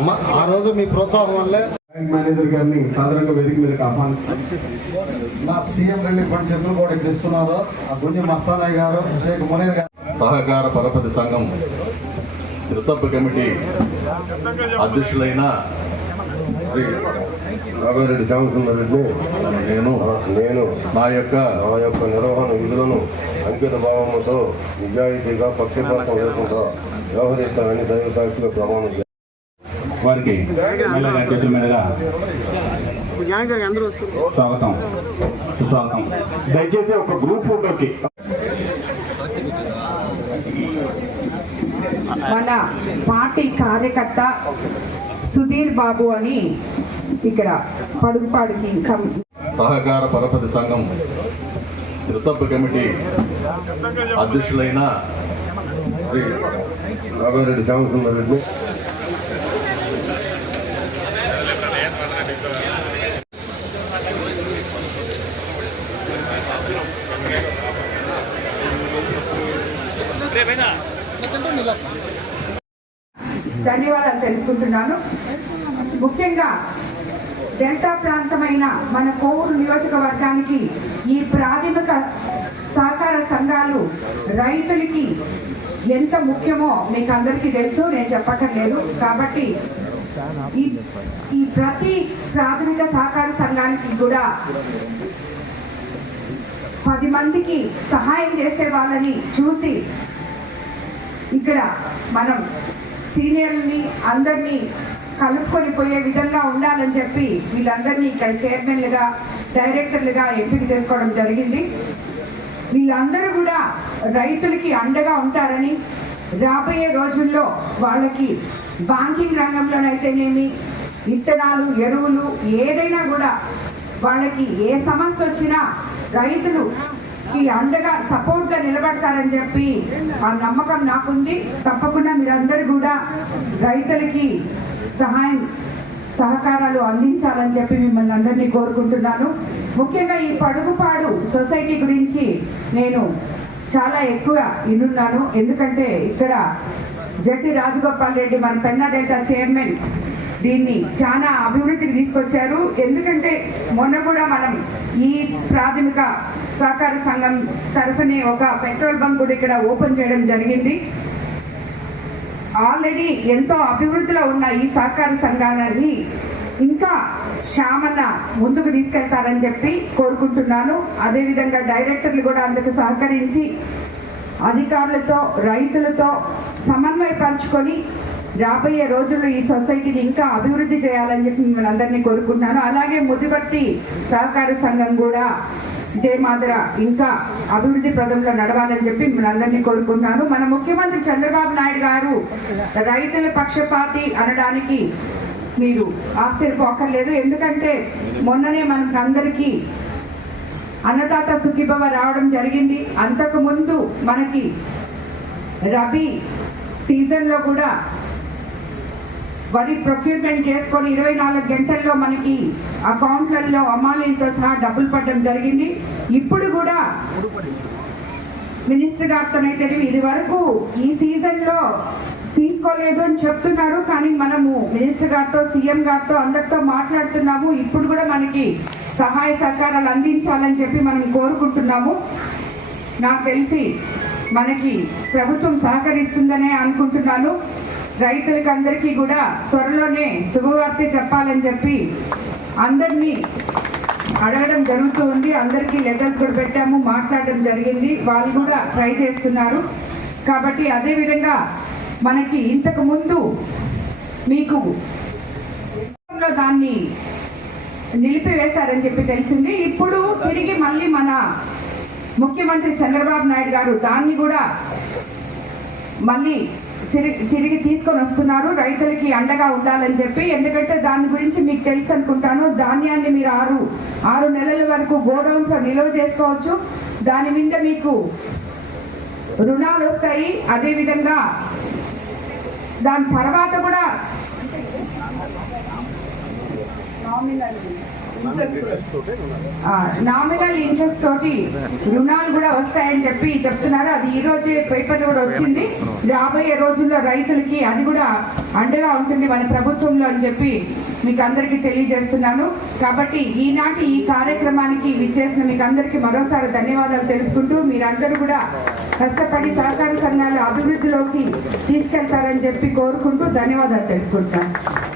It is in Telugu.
మీ ప్రోత్సాహం వల్లే మేనేజర్ గారిని సాధారణంగా వేదిక మీదకి ఆహ్వానిస్తాం. నా సీఎం రిలీఫ్ ఫండ్ చెక్కులు కూడా ఇస్తున్నారు ఆ గుంజి మస్తానయ్య గారు షేక్ మునీర్ గారు. సహకార పరపతి సంఘం రిసర్వ్ కమిటీ అధ్యక్షులైన శ్రీ రాఘవరెడ్డి శ్యామసుందరెడ్డిని నేను నేను నా యొక్క నా యొక్క నిర్వహణ విధులను అంకిత భావముతో నిజాయితీగా పక్షపాతం లేకుండా వ్యవహరిస్తానని దైవ సాక్షిగా ప్రమాణం వారికి మెల్లగా చేతుల మీదుగా స్వాగతం. సుస్వాగతం. దయచేసి ఒక గ్రూప్ ఫోటోకి మన పార్టీ కార్యకర్త సుధీర్ బాబు అని ఇక్కడ పడుగుపాడికి సం సహకార పరపతి సంఘం రిసర్వ్ కమిటీ అధ్యక్షులైన శ్రీ రాఘవరెడ్డి శ్యామసుందరెడ్డిని ధన్యవాదాలు తెలుసుకుంటున్నాను ముఖ్యంగా డెల్టా ప్రాంతమైన మన కోవూరు నియోజకవర్గానికి ఈ ప్రాథమిక సహకార సంఘాలు రైతులకి ఎంత ముఖ్యమో మీకు అందరికీ తెలుసు నేను చెప్పక్కర్లేదు కాబట్టి ఈ ఈ ప్రతి ప్రాథమిక సహకార సంఘానికి కూడా పది మందికి సహాయం చేసే వాళ్ళని చూసి ఇక్కడ మనం సీనియర్ని అందరినీ కలుపుకొని పోయే విధంగా ఉండాలని చెప్పి వీళ్ళందరినీ ఇక్కడ చైర్మన్లుగా డైరెక్టర్లుగా ఎంపిక చేసుకోవడం జరిగింది. వీళ్ళందరూ కూడా రైతులకి అండగా ఉంటారని రాబోయే రోజుల్లో వాళ్ళకి బ్యాంకింగ్ రంగంలోనైతేనేమి విత్తనాలు ఎరువులు ఏదైనా కూడా వాళ్ళకి ఏ సమస్య వచ్చినా రైతులు ఈ అండగా సపోర్ట్గా నిలబడతారని చెప్పి ఆ నమ్మకం నాకుంది. తప్పకుండా మీరందరూ కూడా రైతులకి సహాయం సహకారాలు అందించాలని చెప్పి మిమ్మల్ని అందరినీ కోరుకుంటున్నాను. ముఖ్యంగా ఈ పడుగుపాడు సొసైటీ గురించి నేను చాలా ఎక్కువ వినున్నాను. ఎందుకంటే ఇక్కడ జట్టి రాజగోపాల్ రెడ్డి మన పెన్నా డెల్టా చైర్మన్ దీన్ని చాలా అభివృద్ధికి తీసుకొచ్చారు. ఎందుకంటే మొన్న కూడా మనం ఈ ప్రాథమిక సహకార సంఘం తరఫునే ఒక పెట్రోల్ బంక్ కూడా ఇక్కడ ఓపెన్ చేయడం జరిగింది. ఆల్రెడీ ఎంతో అభివృద్ధిలో ఉన్న ఈ సహకార సంఘాలని ఇంకా శ్యామన్న ముందుకు తీసుకెళ్తారని చెప్పి కోరుకుంటున్నాను. అదేవిధంగా డైరెక్టర్లు కూడా అందుకు సహకరించి అధికారులతో రైతులతో సమన్వయపరుచుకొని రాబోయే రోజుల్లో ఈ సొసైటీని ఇంకా అభివృద్ధి చేయాలని చెప్పి మిమ్మల్ని అందరినీ కోరుకుంటున్నాను. అలాగే ముదిబట్టి సహకార సంఘం కూడా ఇదే మాదిర ఇంకా అభివృద్ధి పదంలో నడవాలని చెప్పి మిమ్మల్ని కోరుకుంటున్నాను. మన ముఖ్యమంత్రి చంద్రబాబు నాయుడు గారు రైతుల పక్షపాతి అనడానికి మీరు ఆశ్చర్యపోక్కర్లేదు ఎందుకంటే మొన్ననే మనకు అందరికీ అన్నదాత సుఖీభవ రావడం జరిగింది. అంతకు ముందు మనకి రబీ సీజన్లో కూడా వరి ప్రొక్యూర్మెంట్ చేసుకొని ఇరవై నాలుగు గంటల్లో మనకి అకౌంట్లలో అమాలయంతో సహా డబ్బులు పడడం జరిగింది. ఇప్పుడు కూడా మినిస్టర్ గారితోనైతే ఇది వరకు ఈ సీజన్లో తీసుకోలేదు అని చెప్తున్నారు. కానీ మనము మినిస్టర్ గారితో సీఎం గారితో అందరితో మాట్లాడుతున్నాము. ఇప్పుడు కూడా మనకి సహాయ సహకారాలు అందించాలని చెప్పి మనం కోరుకుంటున్నాము. నాకు తెలిసి మనకి ప్రభుత్వం సహకరిస్తుందనే అనుకుంటున్నాను. రైతులకి అందరికీ కూడా త్వరలోనే శుభవార్త చెప్పాలని చెప్పి అందరినీ అడగడం జరుగుతూ ఉంది. అందరికీ లెటర్స్ కూడా పెట్టాము మాట్లాడడం జరిగింది. వాళ్ళు కూడా ట్రై చేస్తున్నారు. కాబట్టి అదేవిధంగా మనకి ఇంతకు ముందు మీకు దాన్ని నిలిపివేశారని చెప్పి తెలిసింది. ఇప్పుడు తిరిగి మళ్ళీ మన ముఖ్యమంత్రి చంద్రబాబు నాయుడు గారు దాన్ని కూడా మళ్ళీ తిరిగి తిరిగి తీసుకొని వస్తున్నారు రైతులకి అండగా ఉండాలని చెప్పి ఎందుకంటే దాని గురించి మీకు తెలుసు అనుకుంటాను ధాన్యాన్ని మీరు ఆరు ఆరు నెలల వరకు గోడౌన్స్లో నిల్వ చేసుకోవచ్చు దాని మీద మీకు రుణాలు వస్తాయి అదే విధంగా దాని తర్వాత కూడా నామినల్ ఇంట్రెస్ట్ తోటి రుణాలు కూడా వస్తాయని చెప్పి చెప్తున్నారు. అది ఈ రోజే పేపర్ కూడా వచ్చింది. రాబోయే రోజుల్లో రైతులకి అది కూడా అండగా ఉంటుంది మన ప్రభుత్వంలో అని చెప్పి మీకు అందరికీ తెలియజేస్తున్నాను. కాబట్టి ఈనాటి ఈ కార్యక్రమానికి విచ్చేసిన మీకు అందరికీ మరోసారి ధన్యవాదాలు తెలుపుకుంటూ మీరందరూ కూడా కష్టపడి సహకార సంఘాలు అభివృద్ధిలోకి తీసుకెళ్తారని చెప్పి కోరుకుంటూ ధన్యవాదాలు తెలుపుకుంటాను